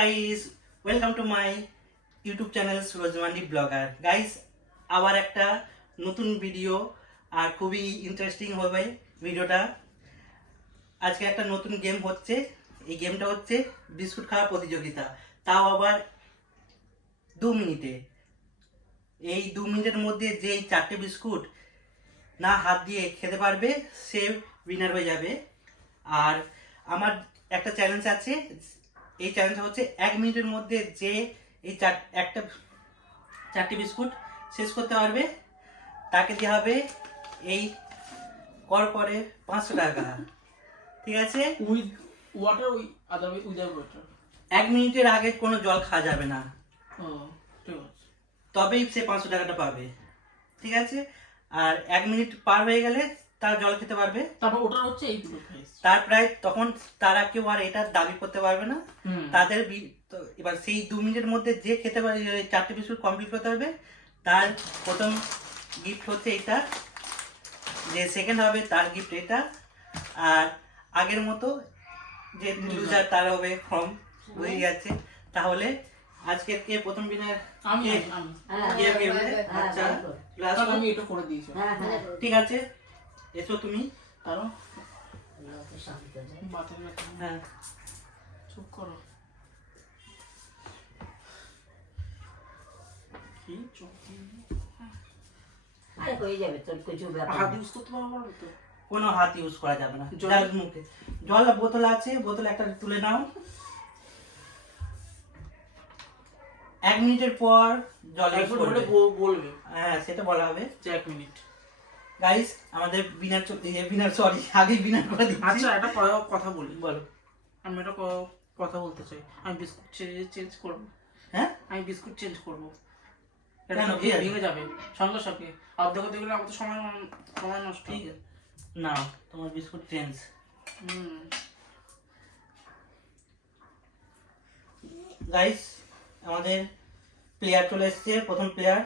Guys welcome to my YouTube channel Surajmandi blogger guys আবার একটা নতুন ভিডিও আর খুবই ইন্টারেস্টিং হবে ভিডিওটা আজকে একটা নতুন গেম হচ্ছে। এই গেমটা হচ্ছে বিস্কুট খাওয়া প্রতিযোগিতা। তাও আবার দু মিনিটে। এই দু মিনিটের মধ্যে যে এই চারটে বিস্কুট না হাত দিয়ে খেতে পারবে, সে উইনার হয়ে যাবে। আর আমার একটা চ্যালেঞ্জ আছে এই চ্যালেঞ্জটা হচ্ছে এক মিনিটের মধ্যে যে এই চার একটা চারটি বিস্কুট শেষ করতে পারবে তাকে দেওয়া হবে এই কর করে পাঁচশো টাকা। ঠিক আছে? With water we other without water এক মিনিটের আগে কোনো জল খাওয়া যাবে না। তবেই সে পাঁচশো টাকাটা পাবে। ঠিক আছে? আর এক মিনিট পার হয়ে গেলে তার জল খেতে পারবে। তারপর ওটা হচ্ছে এই দুটো তার প্রায় তখন তারা কেউ আর এটার দাবি করতে পারবে না। হুম। তাদের বি- তো এবার সেই দু মিনিটের মধ্যে যে খেতে পারে চারটে বিস্কুট কমপ্লিট করতে পারবে তার প্রথম গিফট হচ্ছে এটা। যে সেকেন্ড হবে তার গিফট এটা। আর আগের মতো যে লুজার তার হবে ফর্ম হয়ে যাচ্ছে তাহলে আজকের কে প্রথম বিনার আমি কে কে বলে? আচ্ছা এটা ঠিক আছে। এসো তুমি ব্যথা হ্যাঁ। চুপ করো। কি? চুপ আরে হয়ে যাবে তোর কিছু ব্যাপার হাত ইউজ করতে পারব তো? কোনো হাত ইউজ করা যাবে না। জলের জল মুখে। জল বোতল আছে বোতল একটা তুলে নাও। এক মিনিটের পর জল ইউজ ধরে বলবে। হ্যাঁ সেটা বলা হবে। যে এক মিনিট। গাইস আমাদের বিনার বিনার সরি আগে বিনার করে দিচ্ছি। আচ্ছা একটা কথা বলি। বলো। আমি একটা কথা বলতে চাই। আমি বিস্কুট চেঞ্জ করব। হ্যাঁ? আমি বিস্কুট চেঞ্জ করব। কেন? ভেঙে- যাবে। সঙ্গে সঙ্গে। অর্ধেক অর্ধেক আমার তো সময় সময় নষ্ট ঠিক আছে না তোমার বিস্কুট চেঞ্জ হুম। গাইস আমাদের প্লেয়ার চলে এসেছে। প্রথম প্লেয়ার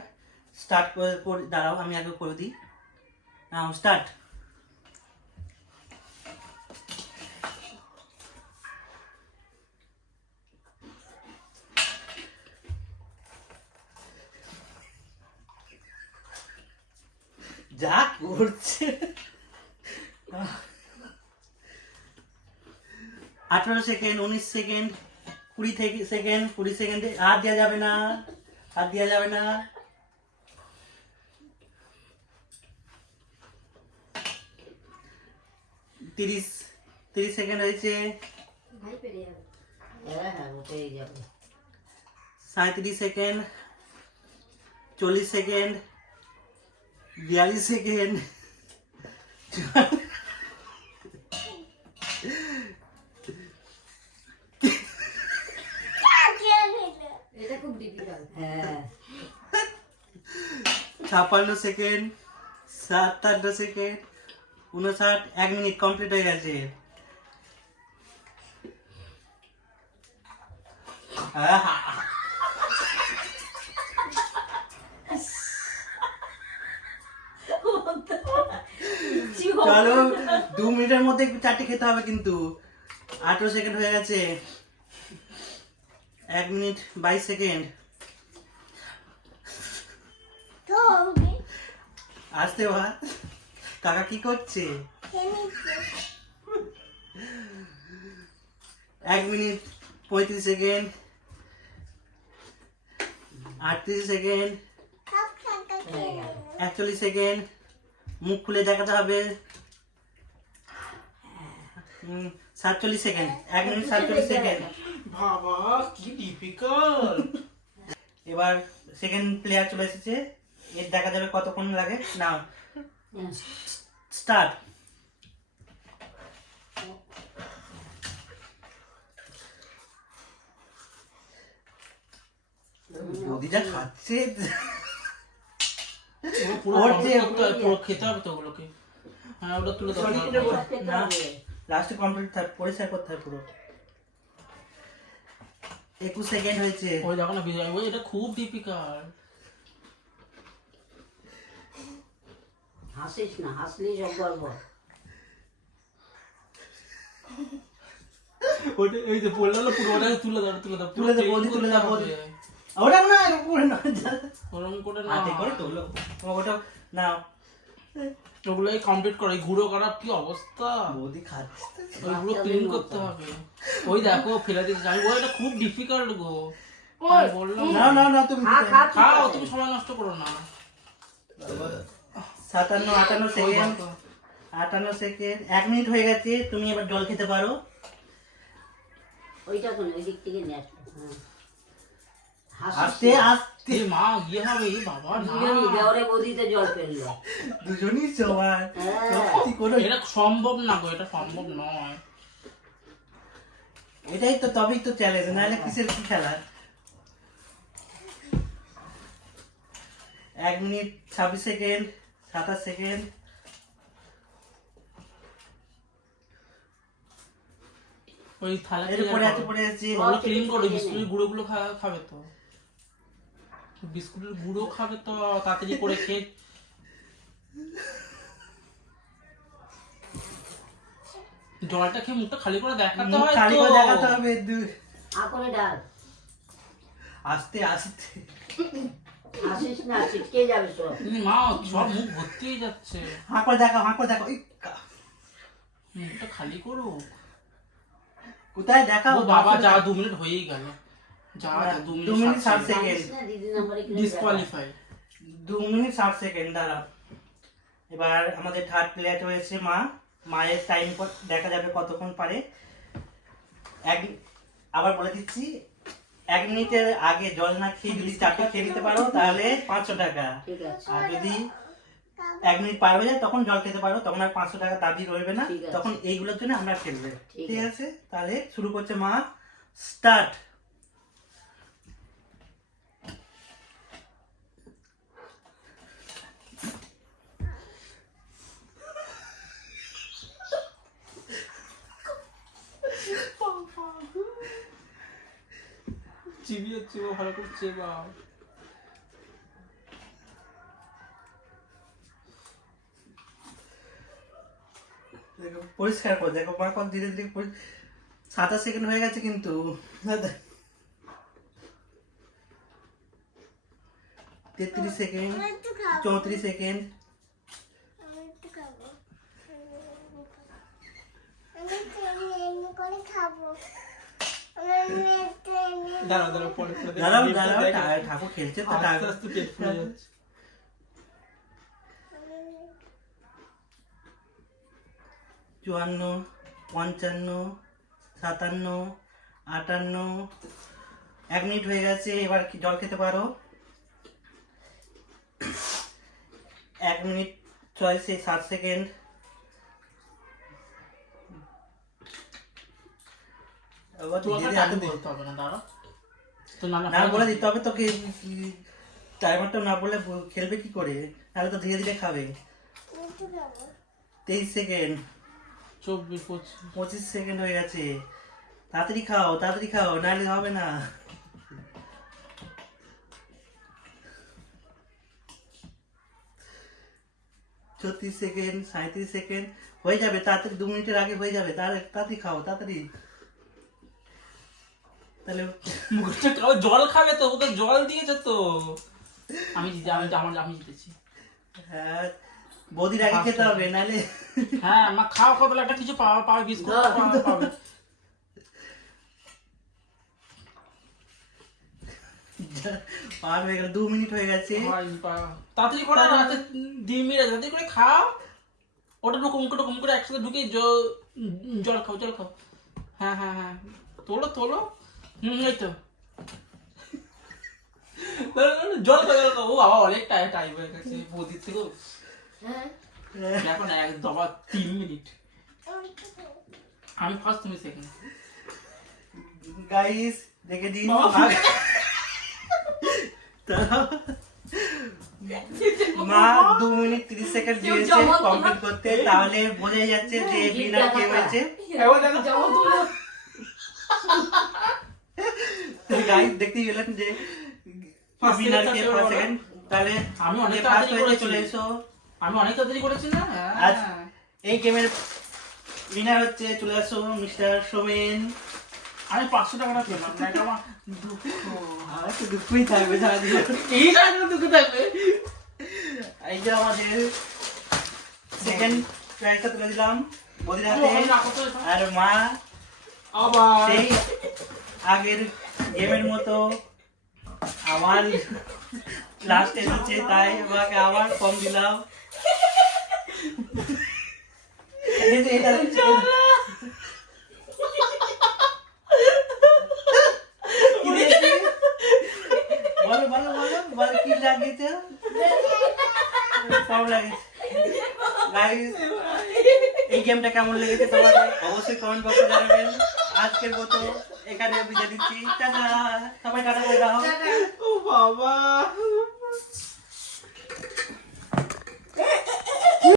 স্টার্ট করে করে- দাঁড়াও আমি আগে করে দিই। নাও স্টার্ট যা করছে। আঠারো সেকেন্ড, উনিশ সেকেন্ড, কুড়ি থেকে সেকেন্ড, কুড়ি সেকেন্ডে হাত দেওয়া যাবে না। হাত দেওয়া যাবে না। তিরিশ তিরিশ সেকেন্ড হয়েছে। হ্যাঁ হ্যাঁ সাঁত্রিশ সেকেন্ড চল্লিশ সেকেন্ড বিয়াল্লিশ সেকেন্ড। হ্যাঁ। ছাপ্পান্ন সেকেন্ড সাতান্ন সেকেন্ড উনষাট এক মিনিট কমপ্লিট হয়ে গেছে! চলো দু মিনিটের মধ্যে চারটে খেতে হবে কিন্তু। আঠারো সেকেন্ড হয়ে গেছে। এক মিনিট বাইশ সেকেন্ড আসতে বা কাকা কি করছে? এক মিনিট পঁয়ত্রিশ সেকেন্ড আটত্রিশ সেকেন্ড একচল্লিশ সেকেন্ড মুখ খুলে দেখাতে হবে। সাতচল্লিশ সেকেন্ড এক মিনিট সাতচল্লিশ সেকেন্ড। বাবা কি ডিফিকাল্ট এবার সেকেন্ড প্লেয়ার চলে এসেছে। এর দেখা যাবে কতক্ষণ লাগে। না স্টার্ট বৌদিটা খাচ্ছে। খেতে হবে তো ওগুলোকে। হ্যাঁ ওটা তুলে না লাস্টে কমপ্লিট থাক পরিষ্কার করতে হয় পুরো। একুশ সেকেন্ড হয়েছে। ওই দেখো না বিজয় ওই এটা খুব ডিফিকাল্ট হাসিস না হাসলেই সব গর্ব ওটা এই যে বললাম না পুরো ওটা তুলে দাও তুলে দাও তুলে দাও, বৌদি, তুলে দাও, বৌদি। ওটা না এরকম করে না ওরকম করে না। হাতে করে তোলো। ওটা না। ওগুলোই কমপ্লিট করো এই গুঁড়ো করার কি অবস্থা? বৌদি খাচ্ছে। ওইগুলো ক্লিন করতে হবে। ওই দেখো ফেলে দিতে আমি বলি এটা খুব ডিফিকাল্ট গো। বললাম। না না না তুমি খা খা ঠিক খাও তুমি সময় নষ্ট করো না। সাতান্ন আটান্ন সেকেন্ড আটান্ন সেকেন্ড এক মিনিট হয়ে গেছে তুমি এবার জল খেতে পারো। ওইটা কোন ওই দিক থেকে নিয়ে আসবে হ্যাঁ। আস্তে আস্তে মা গিয়ে হবে বাবা দুজনই দেওরে বদিতে জল ফেলল। দুজনই হ্যাঁ। সত্যি কোনো এটা সম্ভব না গো এটা সম্ভব নয়। এটাই তো তবেই তো চ্যালেঞ্জ নাহলে কিসের কি খেলা? এক মিনিট ছাব্বিশ সেকেন্ড সাতাশ সেকেন্ড। ওই থালা আছে পরে আছে ওগুলো ক্লিন করো বিস্কুটের গুঁড়ো গুলো খাবে তো। বিস্কুটের গুঁড়ো খাবে তো তাড়াতাড়ি করে খেয়ে। জলটা খেয়ে মুখটা খালি করে দেখাতে হয় খালি করে দেখাতে হবে দু- ডাল? আস্তে আস্তে। হাসিস না ছিটকে যাবে সব। মা সব মুখ ভর্তি হয়ে যাচ্ছে। হাঁ করে দেখাও হাঁ করে দেখাও মুখটা খালি করো। কোথায় দেখাও বাবা যা দু মিনিট হয়েই গেল। যা যা দু দু মিনিট মিনিট ষাট ষাট সেকেন্ড ডিসকোয়ালিফাই দু মিনিট ষাট সেকেন্ড দাঁড়াও। এবার আমাদের থার্ড প্লেয়ার রয়েছে মা। মায়ের টাইম দেখা যাবে কতক্ষণ পারে। এক আবার বলে দিচ্ছি এক মিনিটের আগে জল না খেয়ে যদি চারটে খেয়ে নিতে পারো তাহলে পাঁচশো টাকা। আর যদি এক মিনিট পার হয়ে যায় তখন জল খেতে পারো তখন আর পাঁচশো টাকা দাবি রইবে না। তখন এইগুলোর জন্য আমরা খেলবে। ঠিক ঠিক আছে। তাহলে শুরু করছে মা স্টার্ট চিবিয়ে চিবো ভালো করছে বা দেখো পরিষ্কার করে দেখো মা কত ধীরে ধীরে পরি- সাতাশ সেকেন্ড হয়ে গেছে কিন্তু তেত্রিশ সেকেন্ড চৌত্রিশ সেকেন্ড। দাঁড়াও দাঁড়াও পরে পরে দাঁড়াও দাঁড়াও ঠাকুর খেলছে তো আস্তে আস্তে পেট ফুলে যাচ্ছে। চুয়ান্ন পঞ্চান্ন সাতান্ন আটান্ন। এক মিনিট হয়ে গেছে এবার কি জল খেতে পারো? এক মিনিট ছয় সে সাত সেকেন্ড এবার ধীরে তোমাকে ধীরে টাইম হাতে বলতে হবে না বলে দিতে হবে তোকে টাইমারটা না বলে খেলবে কি করে? তাহলে তো ধীরে ধীরে খাবে। তেইশ সেকেন্ড চব্বিশ পঁচিশ। সেকেন্ড হয়ে গেছে। তাড়াতাড়ি খাও তাড়াতাড়ি খাও নাহলে হবে না। ছত্রিশ সেকেন্ড সাঁত্রিশ সেকেন্ড হয়ে যাবে তাড়াতাড়ি দু মিনিটের আগে হয়ে যাবে। তাড়াতাড়ি খাও তাড়াতাড়ি। তাহলে মুখটা জল খাবে তো জল দিয়েছে তো। আমি জিতে আমি আমার আমি জিতেছি। হ্যাঁ বৌদির আগে খেতে হবে হ্যাঁ মা খাও খাও তাহলে একটা কিছু পাওয়া বিস্কুট পাওয়া পাবে। পার হয়ে গেল দু মিনিট হয়ে গেছে। তাড়াতাড়ি করে রাতে ডিম মেরে তাড়াতাড়ি করে খাও। ওটা ঢুকুম করে ঢুকুম করে একসাথে ঢুকে জল খাও জল খাও। হ্যাঁ হ্যাঁ হ্যাঁ তোলো তোলো। হুম এই তো। না, না, না, জল জল ও বাবা অনেক টাইম টাইম হয়ে গেছে বৌদির থেকেও হ্যাঁ। এখন এক দবা তিন মিনিট আমি ফার্স্ট তুমি সেকেন্ড গাইস দেখে দিন। মা দু মিনিট তিরিশ সেকেন্ড দিয়েছে কমপ্লিট করতে। তাহলে বোঝাই যাচ্ছে যে বিনার কে হয়েছে। এবার দেখো গাইস দেখতেই পেলেন যে First বিনার second, কে third ফার্স্ট সেকেন্ড তাহলে আমি অনেক ফার্স্ট তাড়াতাড়ি চলে এসো। আমি অনেক তাড়াতাড়ি করেছি না? আজ হ্যাঁ এই গেমের উইনার হচ্ছে চলে আসো মিস্টার সোমেন আমি পাঁচশো টাকাটা পেলাম না এটা আমার দুঃখ। আমার তো দুঃখই থাকবে সারাদিন। এই টাকা দুঃখ থাকবে। এই যে আমাদের সেকেন্ড প্রাইজটা তুলে দিলাম বদির হাতে। আর মা আবার। সেই আগের গেমের মতো আমার লাস্টে দিচ্ছে তাই আমাকে আবার কম দিলাম। লাগিয়েছে? এই গেমটা কেমন লেগেছে তোমাদের অবশ্যই কমেন্ট বক্সে জানাবেন। আজকের মতো এখানে বিদায় দিচ্ছি টাটা! সবাই টাটা করে দাও। ও বাবা!